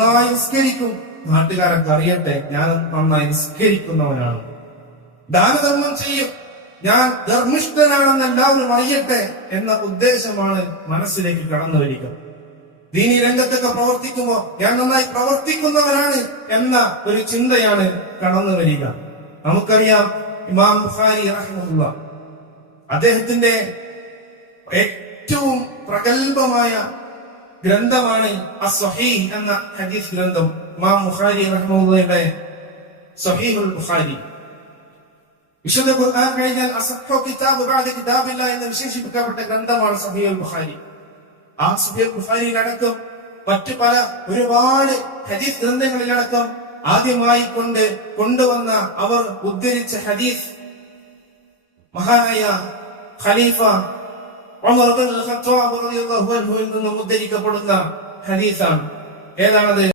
നന്നായി നിസ്കരിക്കും, നാട്ടുകാരൊക്കെ അറിയട്ടെ ഞാൻ നന്നായി നിസ്കരിക്കുന്നവനാണ്. ദാനധർമ്മം ചെയ്യും, ഞാൻ ധർമ്മിഷ്ഠനാണെന്ന് എല്ലാവരും അറിയട്ടെ എന്ന ഉദ്ദേശമാണ് മനസ്സിലേക്ക് കടന്നു വരിക. ദീനി രംഗത്തൊക്കെ പ്രവർത്തിക്കുമ്പോ ഞാൻ നന്നായി പ്രവർത്തിക്കുന്നവനാണ് എന്ന ഒരു ചിന്തയാണ് കടന്നു വരിക. നമുക്കറിയാം ഇമാം ബുഖാരി റഹിമഹുല്ലാഹ് അദ്ദേഹത്തിന്റെ ഏറ്റവും പ്രഗൽഭമായ ഗ്രന്ഥമാണ് അസ്സഹീഹ് എന്ന ഹദീസ് ഗ്രന്ഥം. ഇമാം ബുഖാരി റഹിമഹുല്ലാഹയുടെ സഹീഹുൽ ബുഖാരി, വിശുദ്ധ ഖുർആൻ കഴിഞ്ഞാൽ അസഹ്ഹു കിതാബ് ബഅദ കിതാബില്ലാഹ് എന്ന് വിശേഷിപ്പിക്കപ്പെട്ട ഗ്രന്ഥമാണ് സഹീഹുൽ ബുഖാരി. ആ സഹീഹുൽ ബുഖാരിയിലടക്കം മറ്റു പല ഒരുപാട് ഹദീസ് ഗ്രന്ഥങ്ങളിലടക്കം ആദ്യമായി കൊണ്ടുവന്ന അവർ ഉദ്ധരിച്ച ഹദീസ് മഹാനായ ഖലീഫ ഉമർ ഇബ്നുൽ ഖത്താബ് റളിയല്ലാഹു അൻഹുവിൽ നിന്നും ഉദ്ധരിക്കപ്പെടുന്ന ഹദീസാണ്. ഏതാണത്?